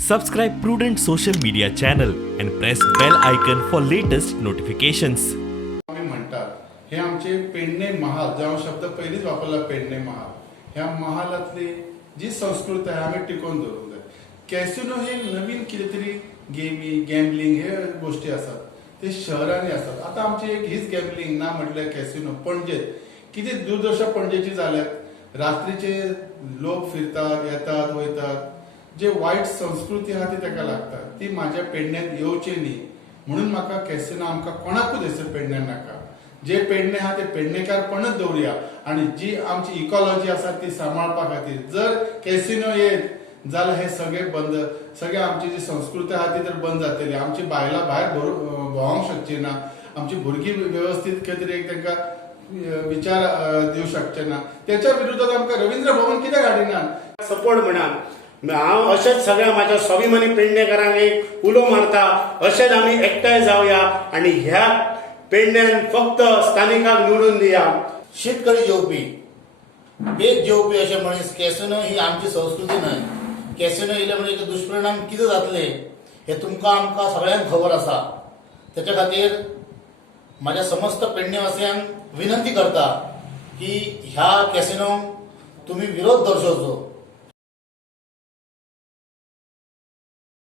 Subscribe Prudent Social Media channel and press bell icon for latest notifications. आम्ही म्हणतात हे आमचे पेडणे महाल, जो शब्द पहिलीच वापरला पेडणे महाल, ह्या महालातली जी संस्कृती आहे आम्ही टिकवून धरून जाय. कॅसिनो हे नवीन कितीतरी गॅम्बलिंग हे गोष्टी असतात ते शहरांनी असतात. आता आमची एक हीच गॅम्बलिंग ना म्हटलं कॅसिनो पणजेत किती दुर्दशा पणजेची झाल्यात. रात्रीचे लोक फिरतात येतात वयतात, जे वाईट संस्कृती हा ती ताका लागतात ती माझ्या पेडण्यात येवची न्ही म्हणून म्हाका कॅसिनो आमकां कोणाकूच थंयसर पेडण्यात नाका. जे पेडणे हा ते पेडणेकारपणच दवरुया आणि जी आमची इकॉलॉजी आसा ती सांबाळपा खातीर जर कॅसिनो येत जाल्यार हे सगळे बंद, सगळे आमची जी संस्कृती आहा ती तर बंद जातली. आमची बायलां भायर भोंवंक शकची ना, आमची भुरगीं व्यवस्थीत खंय तरी एक तांकां विचार दिवंक शकचे ना. त्याच्या विरोधात आमकां रवींद्र भवन कित्याक हाडिना? सपोर्ट म्हणान हांव अशेंच सगळ्या म्हाज्या स्वाभिमानी पेडणेकारांक एक उलो मारता, अशेंच आमी एकठांय जावया आणि ह्या पेडण्यान फक्त स्थानिकांक निवडून दिया. शीतकडी जेवपी बेत जेवपी अशें मनीस कॅसिनो ही आमची संस्कृती न्हय. कॅसिनो येयले म्हणजे दुश्परिणाम कितें जातले हे तुमकां आमकां सगळ्यांक खबर आसा. त्याच्या खातीर म्हाज्या समस्त पेडणेवासियांक विनंती करता की ह्या कॅसिनोक तुम्ही विरोध दर्शवचो.